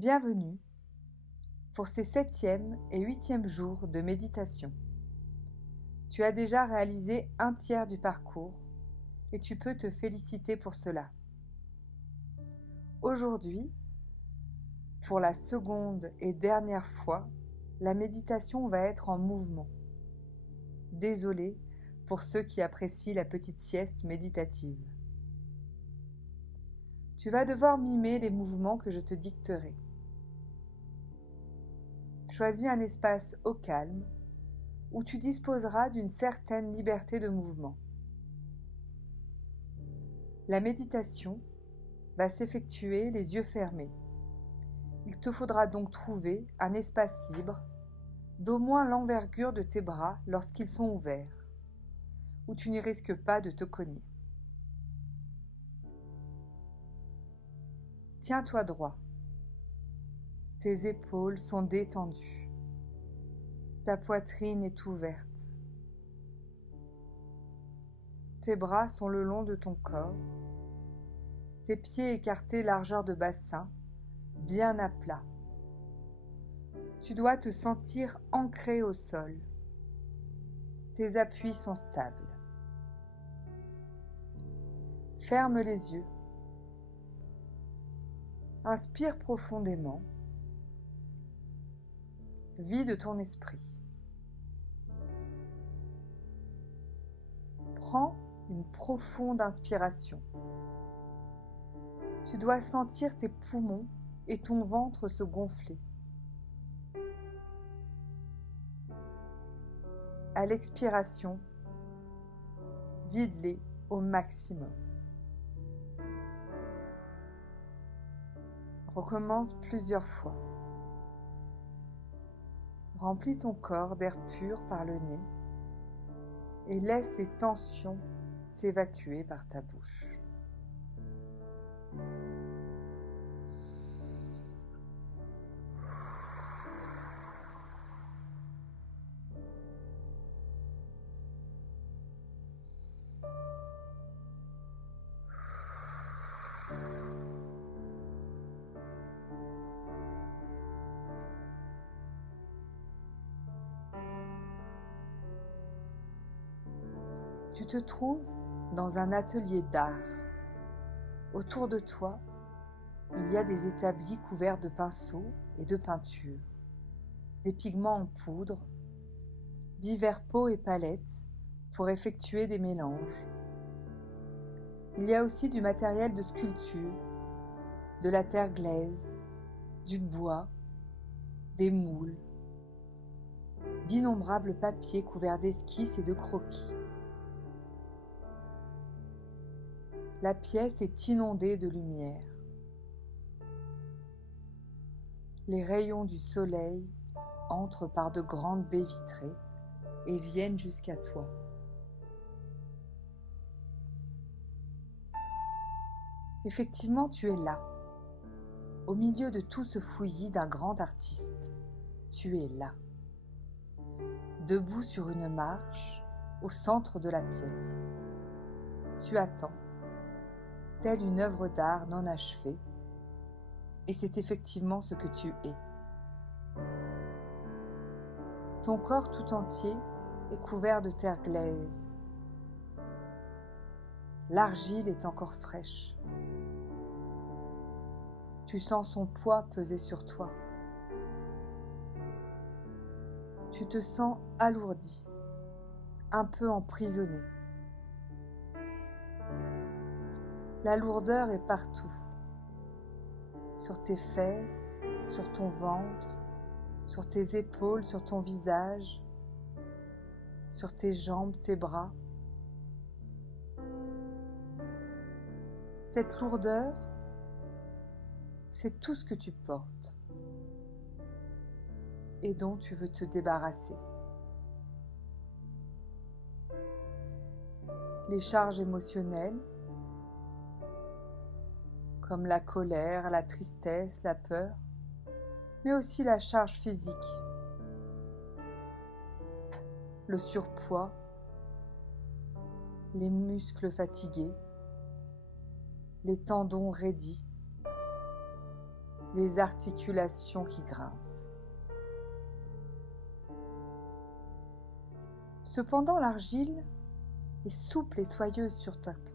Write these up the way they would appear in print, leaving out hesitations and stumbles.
Bienvenue pour ces 7e et 8e jours de méditation. Tu as déjà réalisé un tiers du parcours et tu peux te féliciter pour cela. Aujourd'hui, pour la seconde et dernière fois, la méditation va être en mouvement. Désolé pour ceux qui apprécient la petite sieste méditative. Tu vas devoir mimer les mouvements que je te dicterai. Choisis un espace au calme où tu disposeras d'une certaine liberté de mouvement. La méditation va s'effectuer les yeux fermés. Il te faudra donc trouver un espace libre d'au moins l'envergure de tes bras lorsqu'ils sont ouverts, où tu n'y risques pas de te cogner. Tiens-toi droit. Tes épaules sont détendues. Ta poitrine est ouverte. Tes bras sont le long de ton corps. Tes pieds écartés largeur de bassin, bien à plat. Tu dois te sentir ancré au sol. Tes appuis sont stables. Ferme les yeux. Inspire profondément. Vide ton esprit. Prends une profonde inspiration. Tu dois sentir tes poumons et ton ventre se gonfler. À l'expiration, vide-les au maximum. Recommence plusieurs fois. Remplis ton corps d'air pur par le nez et laisse les tensions s'évacuer par ta bouche. Tu te trouves dans un atelier d'art. Autour de toi, il y a des établis couverts de pinceaux et de peintures, des pigments en poudre, divers pots et palettes pour effectuer des mélanges. Il y a aussi du matériel de sculpture, de la terre glaise, du bois, des moules, d'innombrables papiers couverts d'esquisses et de croquis. La pièce est inondée de lumière. Les rayons du soleil entrent par de grandes baies vitrées et viennent jusqu'à toi. Effectivement, tu es là, au milieu de tout ce fouillis d'un grand artiste. Tu es là, debout sur une marche, au centre de la pièce. Tu attends, telle une œuvre d'art non achevée, et c'est effectivement ce que tu es. Ton corps tout entier est couvert de terre glaise. L'argile est encore fraîche. Tu sens son poids peser sur toi. Tu te sens alourdi, un peu emprisonné. La lourdeur est partout, sur tes fesses, sur ton ventre, sur tes épaules, sur ton visage, sur tes jambes, tes bras. Cette lourdeur, c'est tout ce que tu portes et dont tu veux te débarrasser. Les charges émotionnelles, comme la colère, la tristesse, la peur, mais aussi la charge physique, le surpoids, les muscles fatigués, les tendons raidis, les articulations qui grincent. Cependant, l'argile est souple et soyeuse sur ta peau.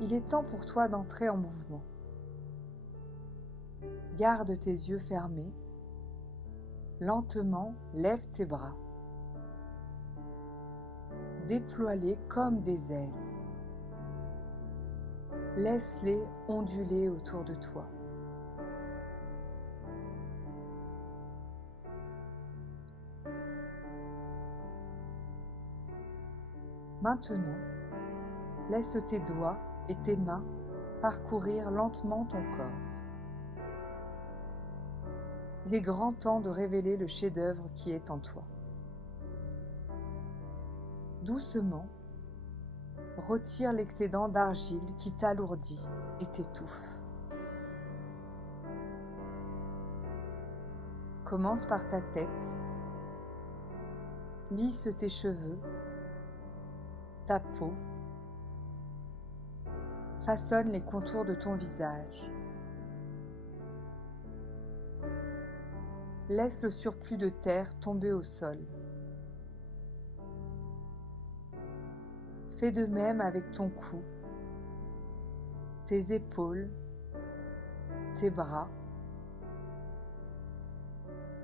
Il est temps pour toi d'entrer en mouvement. Garde tes yeux fermés. Lentement, lève tes bras. Déploie-les comme des ailes. Laisse-les onduler autour de toi. Maintenant, laisse tes doigts et tes mains parcourir lentement ton corps. Il est grand temps de révéler le chef-d'œuvre qui est en toi. Doucement, retire l'excédent d'argile qui t'alourdit et t'étouffe. Commence par ta tête. Lisse tes cheveux, ta peau. Façonne les contours de ton visage. Laisse le surplus de terre tomber au sol. Fais de même avec ton cou, tes épaules, tes bras,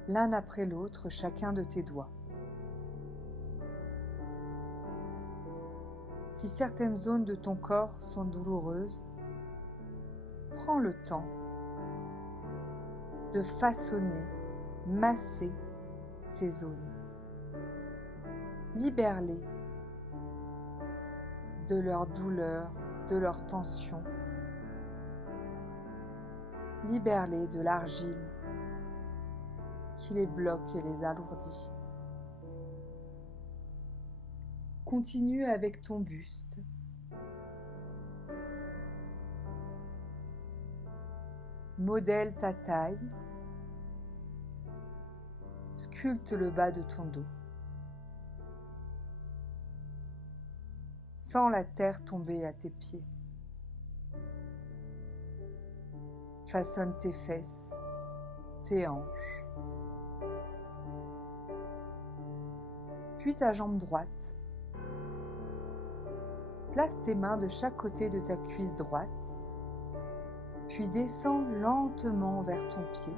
l'un après l'autre, chacun de tes doigts. Si certaines zones de ton corps sont douloureuses, prends le temps de façonner, masser ces zones. Libère-les de leur douleur, de leur tension. Libère-les de l'argile qui les bloque et les alourdit. Continue avec ton buste. Modèle ta taille. Sculpte le bas de ton dos. Sens la terre tomber à tes pieds. Façonne tes fesses, tes hanches. Puis ta jambe droite. Place tes mains de chaque côté de ta cuisse droite, puis descends lentement vers ton pied.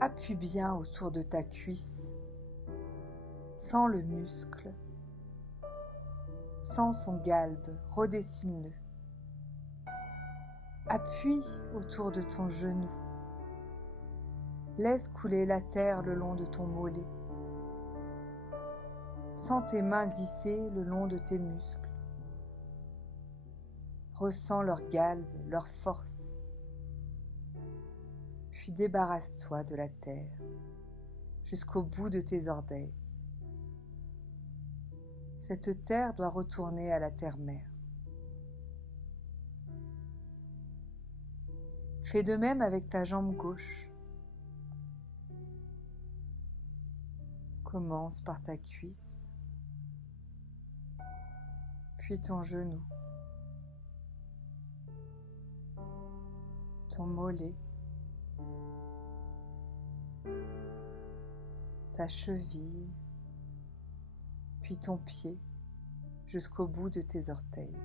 Appuie bien autour de ta cuisse. Sens le muscle. Sens son galbe, redessine-le. Appuie autour de ton genou. Laisse couler la terre le long de ton mollet. Sens tes mains glisser le long de tes muscles. Ressens leur galbe, leur force. Puis débarrasse-toi de la terre jusqu'au bout de tes orteils. Cette terre doit retourner à la terre-mère. Fais de même avec ta jambe gauche. Commence par ta cuisse, puis ton genou, ton mollet, ta cheville, puis ton pied jusqu'au bout de tes orteils.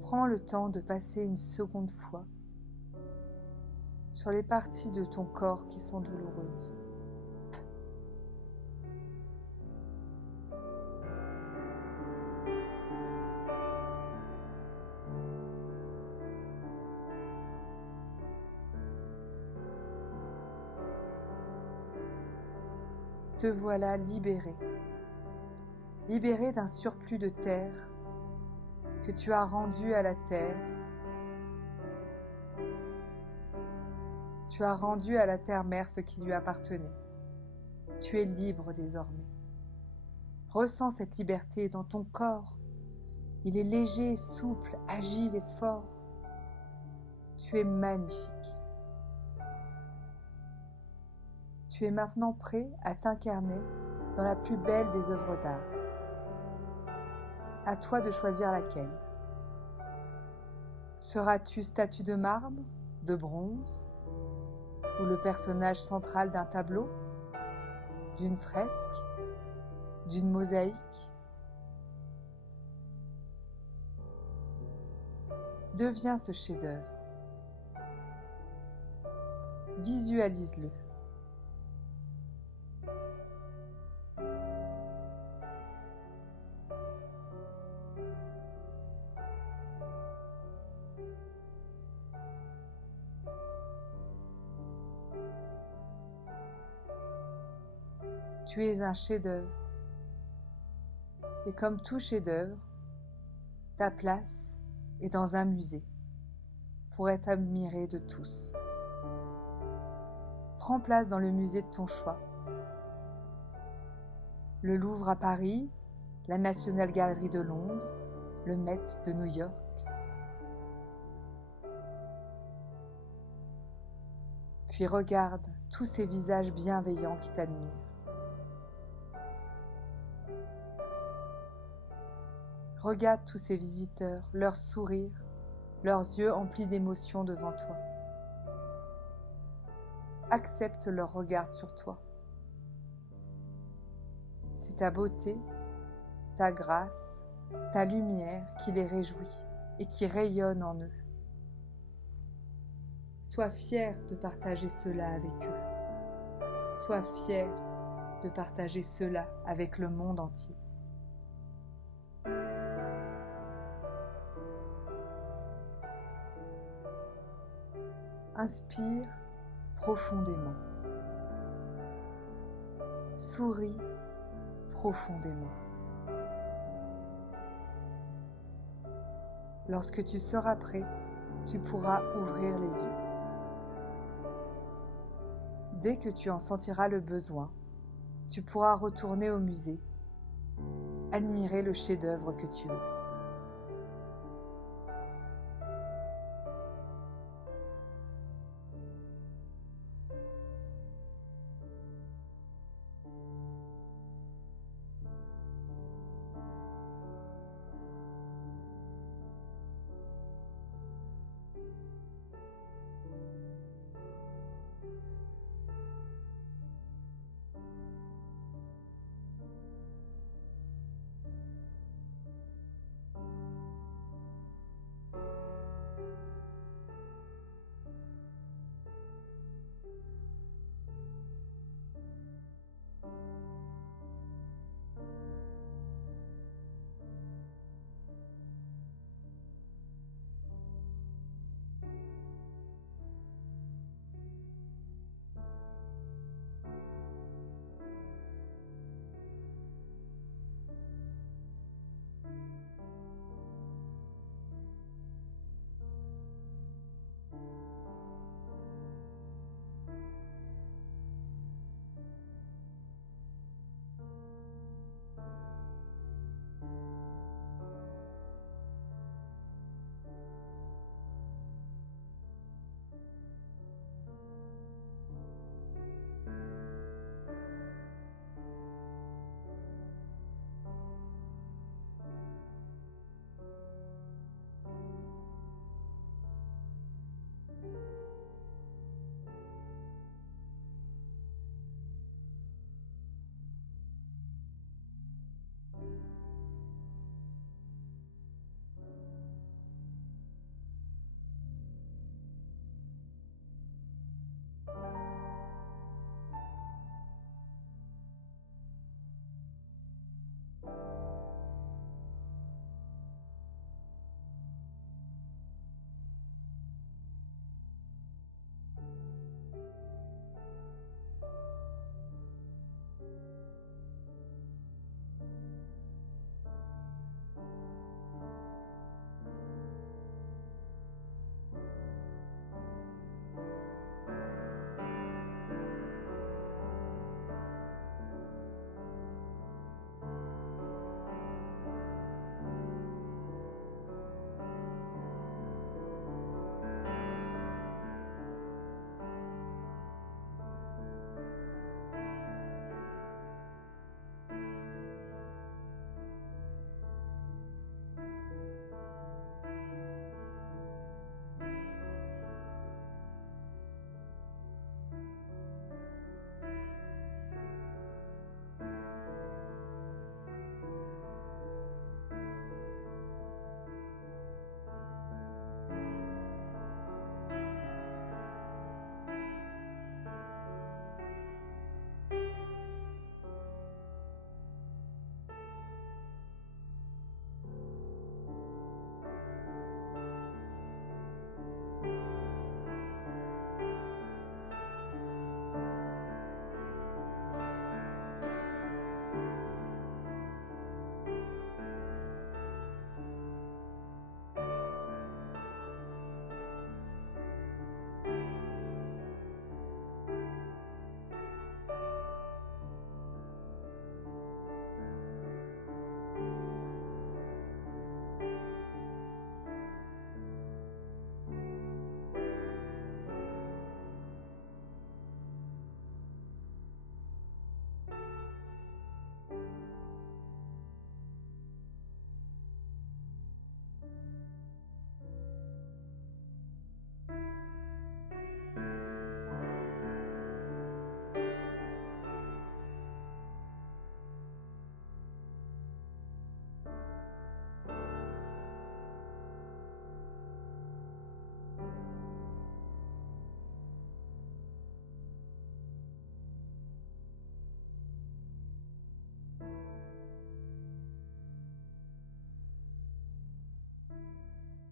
Prends le temps de passer une seconde fois sur les parties de ton corps qui sont douloureuses. Te voilà libéré, libéré d'un surplus de terre que tu as rendu à la terre. Tu as rendu à la terre-mère ce qui lui appartenait. Tu es libre désormais. Ressens cette liberté dans ton corps. Il est léger, souple, agile et fort. Tu es magnifique. Tu es maintenant prêt à t'incarner dans la plus belle des œuvres d'art. À toi de choisir laquelle. Seras-tu statue de marbre, de bronze, ou le personnage central d'un tableau, d'une fresque, d'une mosaïque? Deviens ce chef-d'œuvre. Visualise-le. Tu es un chef-d'œuvre. Et comme tout chef-d'œuvre, ta place est dans un musée pour être admiré de tous. Prends place dans le musée de ton choix. Le Louvre à Paris, la National Gallery de Londres, le Met de New York. Puis regarde tous ces visages bienveillants qui t'admirent. Regarde tous ces visiteurs, leurs sourires, leurs yeux emplis d'émotion devant toi. Accepte leur regard sur toi. C'est ta beauté, ta grâce, ta lumière qui les réjouit et qui rayonne en eux. Sois fier de partager cela avec eux. Sois fier de partager cela avec le monde entier. Inspire profondément. Souris profondément. Lorsque tu seras prêt, tu pourras ouvrir les yeux. Dès que tu en sentiras le besoin, tu pourras retourner au musée, admirer le chef-d'œuvre que tu es.